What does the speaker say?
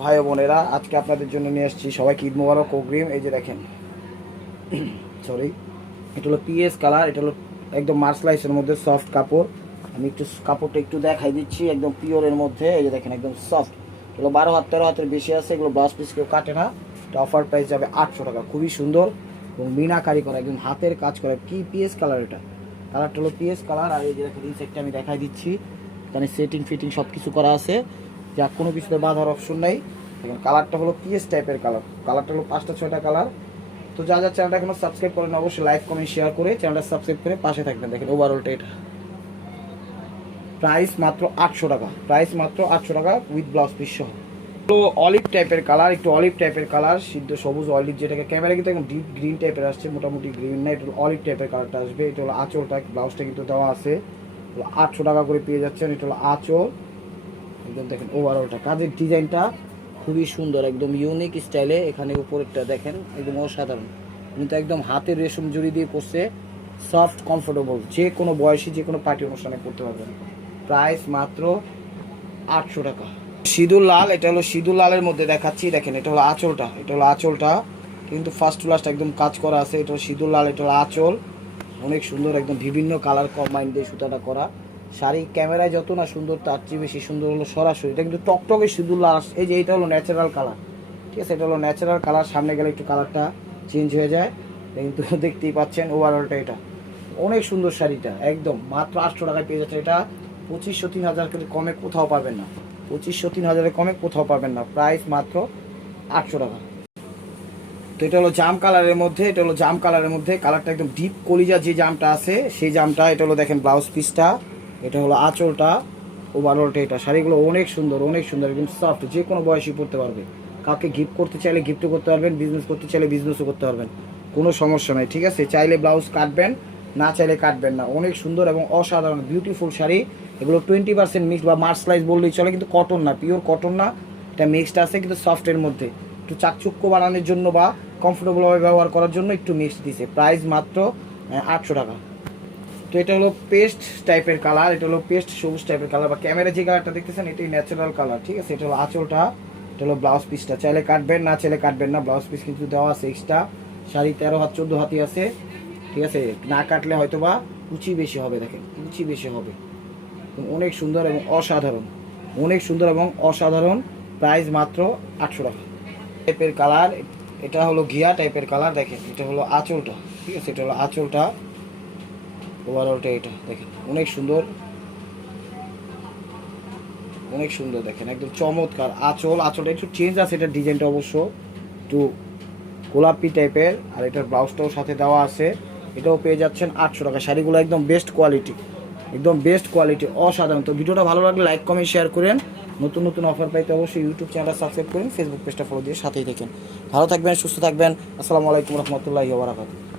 ভাই ও বোনেরা, আজকে আপনাদের জন্য নিয়ে আসছি সবাইকে ঈদ মোবারক অগ্রিম। এই যে দেখেন, সরি, এটা হলো পিএস কালার, এটা হলো একদম মার্সলাইসের মধ্যে সফট কাপড়। আমি একটু কাপড়টা একটু দেখাই দিচ্ছি, একদম পিওরের মধ্যে। এই যে দেখেন, একদম সফট। এগুলো 12 হাত 13 হাতের বেশি আছে, এগুলো ব্লাউজ পিস কেউ কাটে না। এটা অফার প্রাইস যাবে 800 টাকা। খুবই সুন্দর এবং মিনাকারি করা, একদম হাতের কাজ করা। কি পিএস কালার, এটা কালারটা হলো পিএস কালার। আর এই যে দেখেন, ইনসেক্টটা আমি দেখাই দিচ্ছি, এখানে সেটিং ফিটিং সব কিছু করা আছে, যা কোনো কিছুতে বাঁধার অপশন নাই। দেখেন কালারটা হলো পিএস টাইপের কালার, কালারটা হলো 5টা 6টা কালার। তো যা যা চ্যানেলটা এখনো সাবস্ক্রাইব করেন, অবশ্যই লাইক কমেন্ট শেয়ার করে চ্যানেলটা সাবস্ক্রাইব করে পাশে থাকবেন। দেখেন ওভারঅলটা এটা প্রাইস মাত্র 800 টাকা, প্রাইস মাত্র 800 টাকা উইথ ব্লাউজ পিস সহ। তো অলিভ টাইপের কালার, একটু অলিভ টাইপের কালার, সিদ্ধ সবুজ অলিভ, যেটাকে ক্যামেরা কিন্তু একদম ডিপ গ্রিন টাইপের আসছে, মোটামুটি গ্রিন না, এটা অলিভ টাইপের কালারটা আসবে। এটা হলো আঁচলটা, ব্লাউজটা কিন্তু দেওয়া আছে। 800 টাকা করে পেয়ে যাচ্ছেন। এটা হলো আঁচল, একদম দেখেন ওভারঅলটা কাজের ডিজাইনটা খুবই সুন্দর, একদম ইউনিক স্টাইলে। এখানে উপরেরটা দেখেন, একদম অসাধারণ, কিন্তু একদম হাতের রেশম জড়ি দিয়ে করছে, সফট কমফোর্টেবল, যে কোনো বয়সী যে কোনো পার্টি অনুষ্ঠানে করতে পারবেন। প্রাইস মাত্র 800 টাকা। সিঁদুর লাল, এটা হলো সিঁদুর লালের মধ্যে দেখাচ্ছি। দেখেন এটা হলো আঁচলটা, এটা হলো আঁচলটা কিন্তু ফার্স্ট টু লাস্ট একদম কাজ করা আছে। এটা হলো সিঁদুর লাল, এটা হলো আঁচল, অনেক সুন্দর, একদম বিভিন্ন কালার কম্বাইন দিয়ে সুতাটা করা। শাড়ি ক্যামেরায় যত না সুন্দর, তার চেয়ে বেশি সুন্দর হলো সরাসরি। এটা কিন্তু টকটকে সিঁদুর লাল। এই যে এটা হলো ন্যাচারাল কালার, ঠিক আছে, এটা হলো ন্যাচারাল কালার। সামনে গেলে একটু কালারটা চেঞ্জ হয়ে যায়, কিন্তু দেখতেই পাচ্ছেন ওভারঅলটা এটা অনেক সুন্দর। শাড়িটা একদম মাত্র 800 টাকায় পেয়ে যাচ্ছে। এটা 2500 3000 করে কমে কোথাও পাবেন না, 2500 3000 কমে কোথাও পাবেন না। প্রাইস মাত্র 800 টাকা। তো এটা হলো জাম কালারের মধ্যে, এটা হলো জাম কালারের মধ্যে, কালারটা একদম ডিপ কলিজা যে জামটা আছে সেই জামটা। এটা হলো দেখেন ব্লাউজ পিসটা, এটা হলো আঁচলটা, ওভারঅলটা এটা। শাড়িগুলো অনেক সুন্দর, অনেক সুন্দর, একদম সফট, যে কোনো বয়সী পড়তে পারবে। কাউকে গিফট করতে চাইলে গিফটও করতে পারবেন, বিজনেস করতে চাইলে বিজনেসও করতে পারবেন, কোনো সমস্যা নেই, ঠিক আছে। চাইলে ব্লাউজ কাটবেন, না চাইলে কাটবেন না। অনেক সুন্দর এবং অসাধারণ বিউটিফুল শাড়ি। এগুলো 20% মিক্সড বা মার্সলাইজ বললেই চলে, কিন্তু কটন না, পিওর কটন না, এটা মিক্সড আছে কিন্তু সফটের মধ্যে। একটু চাকচুক্য বানানোর জন্য বা কমফোর্টেবলভাবে ব্যবহার করার জন্য একটু মিক্সড দিছে। প্রাইস মাত্র 800 টাকা। তো এটা হলো পেস্ট টাইপের কালার, এটা হলো পেস্ট সবুজ টাইপের কালার, বা ক্যামেরা যে কালারটা দেখতেছেন এটাই ন্যাচারাল কালার, ঠিক আছে। এটা হলো আঁচলটা, এটা হলো ব্লাউজ পিসটা। চাইলে কাটবেন, না চাইলে কাটবেন না, ব্লাউজ পিস কিন্তু দেওয়া আছে এক্সট্রা। শাড়ি 13 হাত 14 হাতি আছে, ঠিক আছে। না কাটলে হয়তো বা কুচি বেশি হবে, দেখেন কুচি বেশি হবে। অনেক সুন্দর এবং অসাধারণ, অনেক সুন্দর এবং অসাধারণ। প্রাইস মাত্র 800 টাকা। টাইপের কালার, এটা হলো ঘিয়া টাইপের কালার। দেখেন এটা হলো আঁচলটা, ঠিক আছে, এটা হলো আঁচলটা, ওভারঅলটা এটা দেখেন অনেক সুন্দর, অনেক সুন্দর। দেখেন একদম চমৎকার আঁচল, আঁচলটা একটু চেঞ্জ আছে, এটার ডিজাইনটা অবশ্য একটু গোলাপি টাইপের। আর এটার ব্লাউজটাও সাথে দেওয়া আছে, এটাও পেয়ে যাচ্ছেন 800 টাকা। শাড়িগুলো একদম বেস্ট কোয়ালিটি, একদম বেস্ট কোয়ালিটি, অসাধারণ। তো ভিডিওটা ভালো লাগলে লাইক কমেন্ট শেয়ার করেন। নতুন নতুন অফার পাইতে অবশ্যই ইউটিউব চ্যানেলটা সাবস্ক্রাইব করেন, ফেসবুক পেজটা ফলো দিয়ে সাথেই দেখেন। ভালো থাকবেন, সুস্থ থাকবেন। আসসালামু আলাইকুম রহমতুল্লাহি ওয়া বারাকাতুহু।